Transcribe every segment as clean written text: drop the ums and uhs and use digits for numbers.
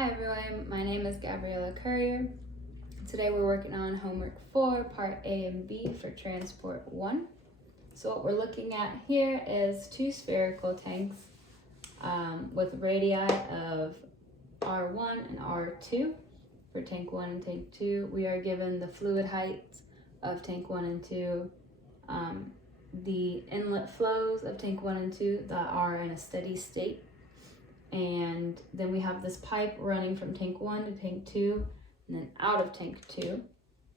Hi everyone, my name is Gabriella Courier. Today we're working on homework 4, part A and B for transport 1. So what we're looking at here is two spherical tanks with radii of R1 and R2 for tank 1 and tank 2. We are given the fluid heights of tank 1 and 2, the inlet flows of tank 1 and 2 that are in a steady state. And then we have this pipe running from tank 1 to tank 2 and then out of tank 2,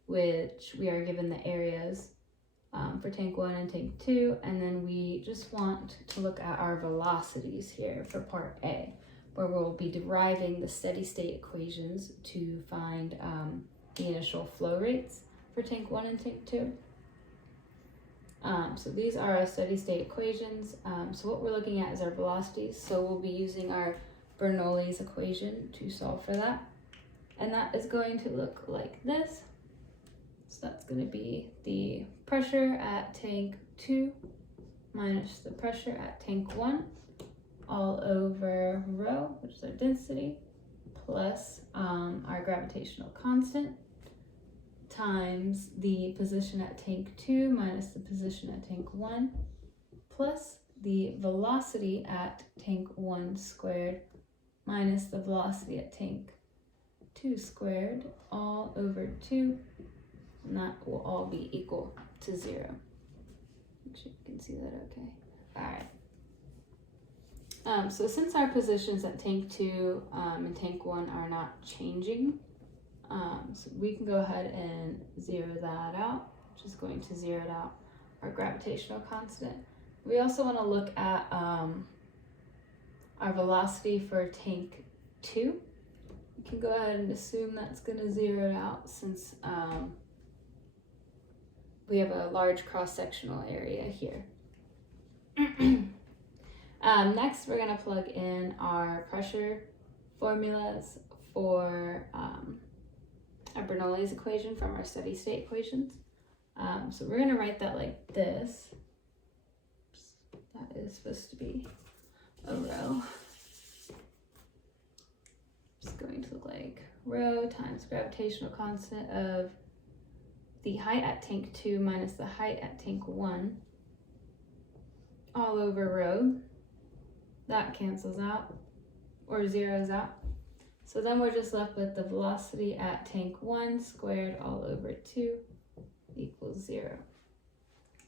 which we are given the areas for tank 1 and tank 2. And then we just want to look at our velocities here for part A, where we'll be deriving the steady state equations to find the initial flow rates for tank 1 and tank 2. So these are our steady state equations. So what we're looking at is our velocities. So we'll be using our Bernoulli's equation to solve for that. And that is going to look like this. So that's going to be the pressure at tank 2 minus the pressure at tank 1 all over rho, which is our density, plus our gravitational constant, times the position at tank 2 minus the position at tank 1, plus the velocity at tank 1 squared minus the velocity at tank 2 squared all over 2, and that will all be equal to 0. Make sure you can see that okay. All right. So since our positions at tank 2 and tank 1 are not changing, so we can go ahead and zero that out, which is going to zero out our gravitational constant. We also want to look at our velocity for tank 2. We can go ahead and assume that's going to zero it out since we have a large cross-sectional area here. Next, we're going to plug in our pressure formulas for our Bernoulli's equation from our steady state equations. So we're going to write that like this. That is supposed to be a rho. It's going to look like rho times gravitational constant of the height at tank 2 minus the height at tank 1 all over rho. That cancels out or zeroes out. So then we're just left with the velocity at tank 1 squared all over 2 equals 0.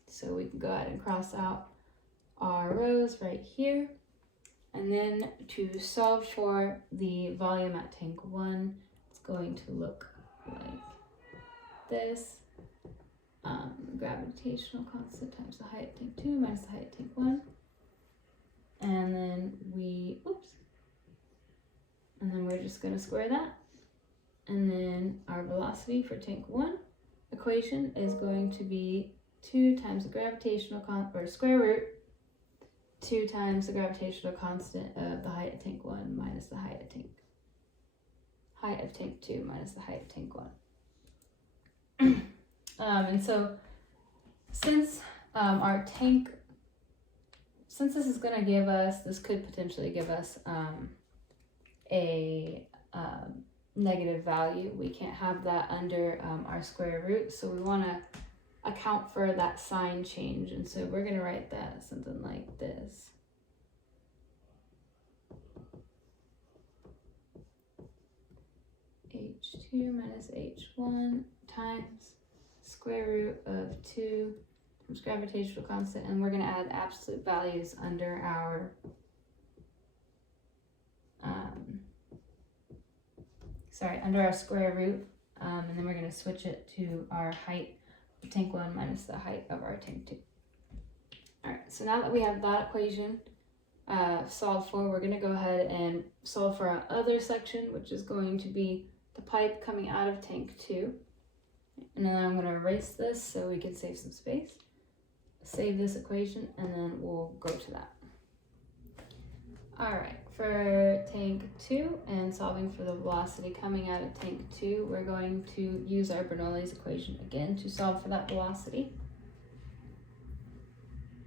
So we can go ahead and cross out our rows right here. And then to solve for the volume at tank 1, it's going to look like this. Gravitational constant times the height at tank 2 minus the height at tank 1. And then we're just going to square that. And then our velocity for tank 1 equation is going to be 2 times the gravitational constant, or square root 2 times the gravitational constant of the height of tank 1 minus the height of tank 2 minus the height of tank 1. And so since since this is going to give us, this could potentially give us a negative value. We can't have that under our square root, so we want to account for that sign change, and so we're going to write that something like this. H2 minus H1 times square root of 2 times gravitational constant, and we're going to add absolute values under our under our square root, and then we're going to switch it to our height of tank 1 minus the height of our tank 2. All right, so now that we have that equation solved for, we're going to go ahead and solve for our other section, which is going to be the pipe coming out of tank 2. And then I'm going to erase this so we can save some space. Save this equation, and then we'll go to that. All right, for tank 2 and solving for the velocity coming out of tank 2, we're going to use our Bernoulli's equation again to solve for that velocity.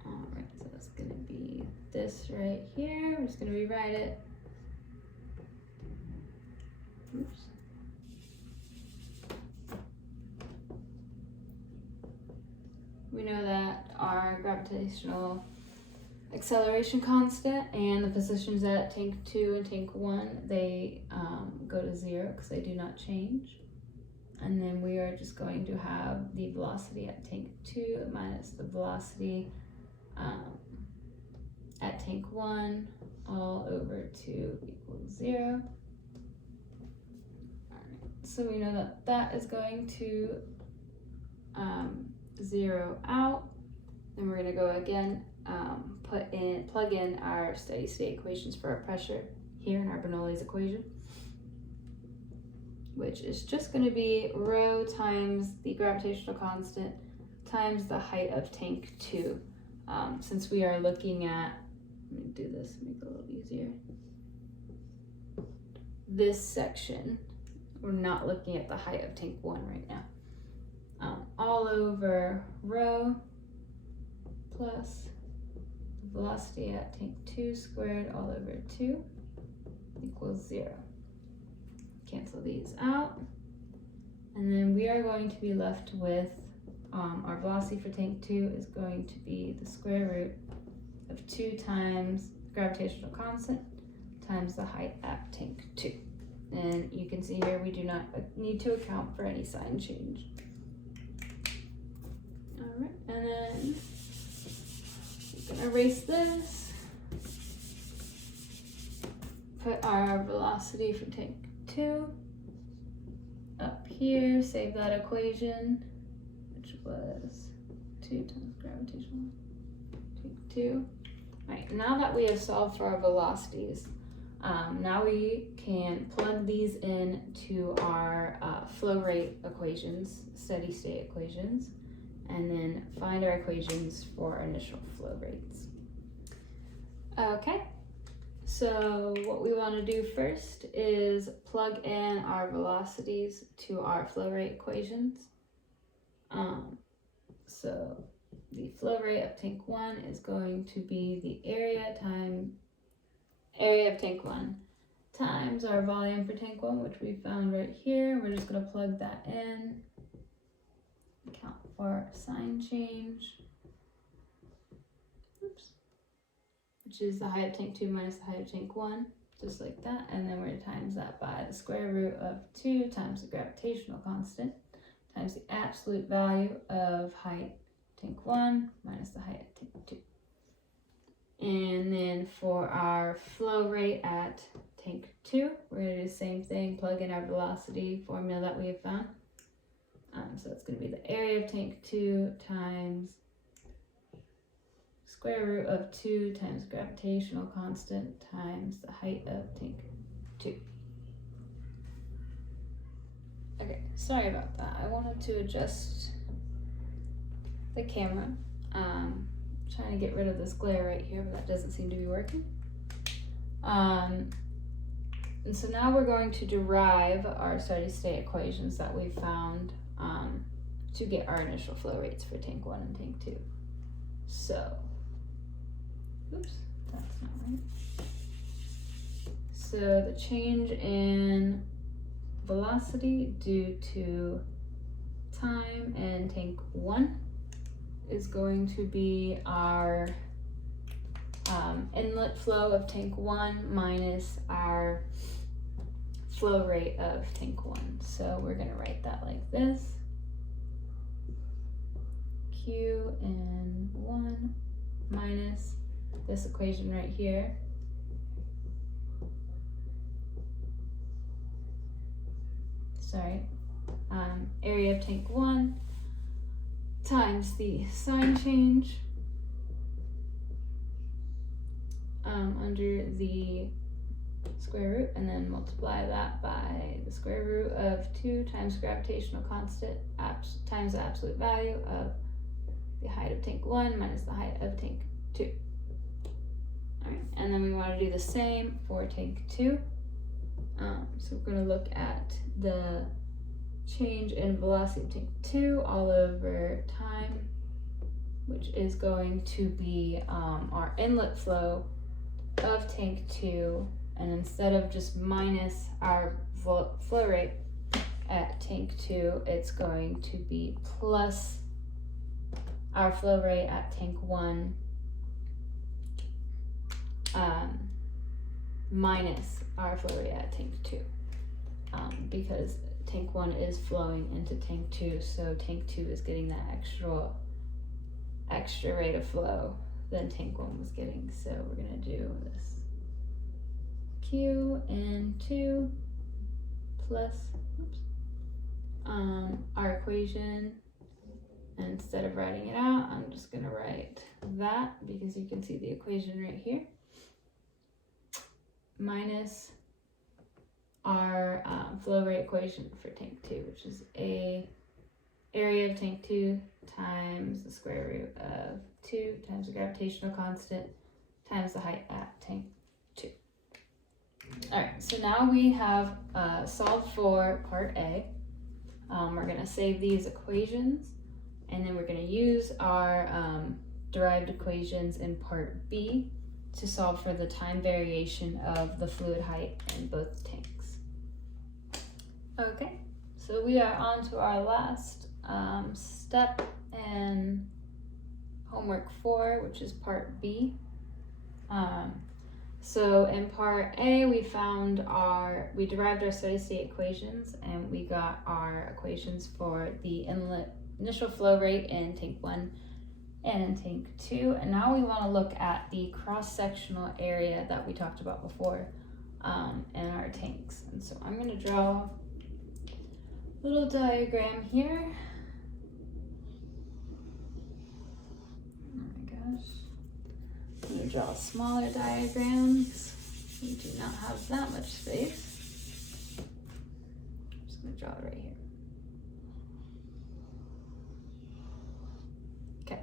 All right, so that's going to be this right here. I'm just going to rewrite it. know that our gravitational acceleration constant and the positions at tank 2 and tank 1, they go to 0 because they do not change. And then we are just going to have the velocity at tank 2 minus the velocity at tank 1 all over 2 equals 0. So we know that that is going to 0 out. Then we're going to go again, plug in our steady state equations for our pressure here in our Bernoulli's equation, which is just going to be rho times the gravitational constant times the height of tank 2. Since we are looking at, let me do this, make it a little easier. This section, we're not looking at the height of tank 1 right now. All over rho plus the velocity at tank 2 squared all over 2 equals 0. Cancel these out. And then we are going to be left with our velocity for tank 2 is going to be the square root of 2 times gravitational constant times the height at tank 2. And you can see here we do not need to account for any sign change. All right, and then I'm gonna erase this. Put our velocity for tank 2 up here, save that equation, which was 2 times gravitational, tank 2. All right, now that we have solved for our velocities, now we can plug these in to our flow rate equations, steady state equations, and then find our equations for our initial flow rates. Okay, so what we want to do first is plug in our velocities to our flow rate equations. So the flow rate of tank 1 is going to be the area of tank 1 times our volume for tank 1, which we found right here. We're just going to plug that in, account for sign change, which is the height of tank 2 minus the height of tank 1, just like that. And then we're going to times that by the square root of 2 times the gravitational constant times the absolute value of height tank 1 minus the height of tank 2. And then for our flow rate at tank 2, we're going to do the same thing, plug in our velocity formula that we have found. So it's going to be the area of tank 2 times square root of 2 times gravitational constant times the height of tank 2. Okay, sorry about that. I wanted to adjust the camera. Trying to get rid of this glare right here, but that doesn't seem to be working. And so now we're going to derive our steady state equations that we found to get our initial flow rates for tank 1 and tank 2. So, oops, that's not right. So the change in velocity due to time in tank 1 is going to be our inlet flow of tank 1 minus our flow rate of tank 1. So we're going to write that like this. Q in 1 minus this equation right here. Sorry. Area of tank 1 times the sign change under the square root, and then multiply that by the square root of 2 times gravitational constant times the absolute value of the height of tank 1 minus the height of tank 2. All right, and then we want to do the same for tank 2. So we're going to look at the change in velocity of tank 2 all over time, which is going to be our inlet flow of tank 2, and instead of just minus our flow rate at tank 2, it's going to be plus our flow rate at tank 1 minus our flow rate at tank 2, because tank 1 is flowing into tank 2, so tank 2 is getting that extra rate of flow than tank 1 was getting. So we're gonna do this Q and 2 plus our equation, and instead of writing it out, I'm just gonna write that, because you can see the equation right here, minus our flow rate equation for tank 2, which is a area of tank 2 times the square root of 2 times the gravitational constant times the height at tank 2. All right, so now we have solved for part A. We're going to save these equations, and then we're going to use our derived equations in part B to solve for the time variation of the fluid height in both tanks. Okay, so we are on to our last step in homework 4, which is part B. So in part A, we derived our steady state equations, and we got our equations for the inlet initial flow rate in tank 1 and in tank 2. And now we want to look at the cross-sectional area that we talked about before in our tanks. And so I'm going to draw a little diagram here. I'm going to draw smaller diagrams. We do not have that much space. I'm just going to draw it right here. Okay.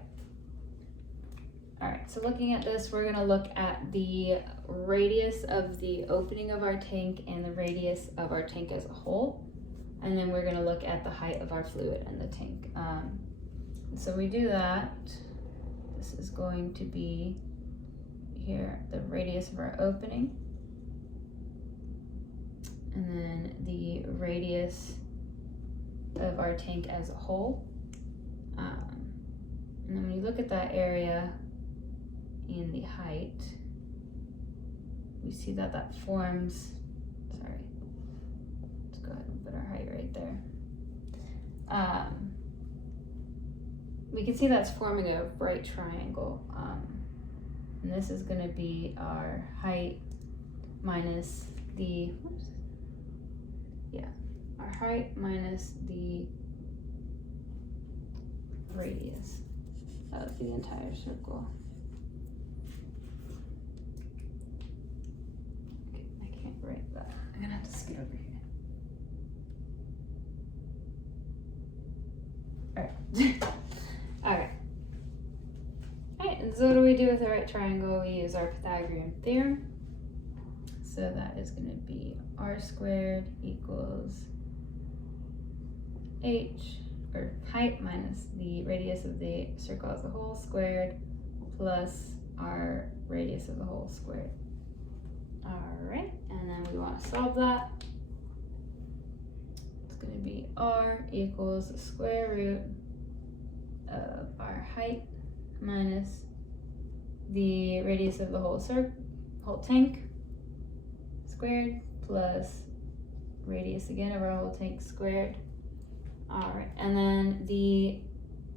All right, so looking at this, we're going to look at the radius of the opening of our tank and the radius of our tank as a whole. And then we're going to look at the height of our fluid in the tank. So we do that. This is going to be here the radius of our opening, and then the radius of our tank as a whole. And then when you look at that area and the height, we see that that forms, sorry, let's go ahead and put our height right there. We can see that's forming a right triangle. And this is going to be our height minus the, our height minus the radius of the entire circle. Okay, I can't write that. I'm going to have to scoot over here. All right. And so what do we do with a right triangle? We use our Pythagorean theorem. So that is going to be r squared equals h, or height minus the radius of the circle as a whole squared plus our radius of the whole squared. All right, and then we want to solve that. It's going to be r equals the square root of our height minus the radius of the whole tank squared plus radius again of our whole tank squared. All right, and then the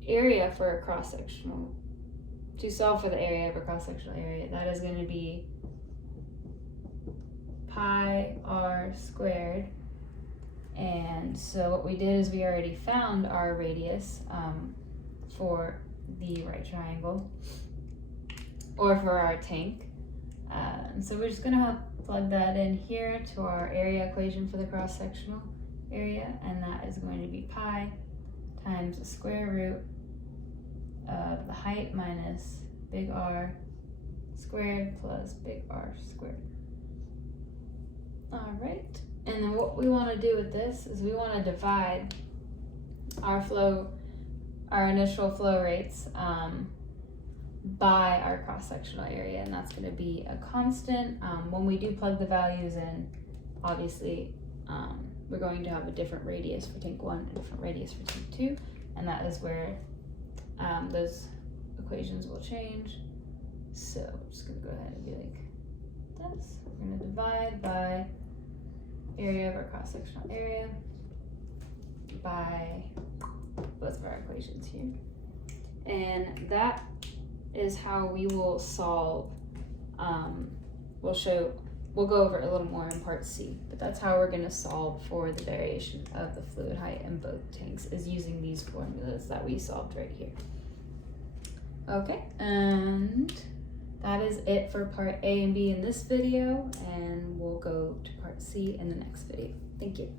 area for a cross-sectional, to solve for the area of a cross-sectional area, that is going to be pi r squared. And so what we did is we already found our radius for the right triangle, or for our tank. So we're just gonna plug that in here to our area equation for the cross-sectional area, and that is going to be pi times the square root of the height minus big R squared plus big R squared. All right, and then what we want to do with this is we want to divide our initial flow rates by our cross-sectional area, and that's going to be a constant. When we do plug the values in, obviously we're going to have a different radius for tank 1 and a different radius for tank 2, and that is where those equations will change. So I'm just gonna go ahead and be like this. We're gonna divide by area of our cross-sectional area by both of our equations here. And that is how we will solve, we'll go over it a little more in part C, but that's how we're gonna solve for the variation of the fluid height in both tanks, is using these formulas that we solved right here. Okay, and that is it for part A and B in this video, and we'll go to part C in the next video. Thank you.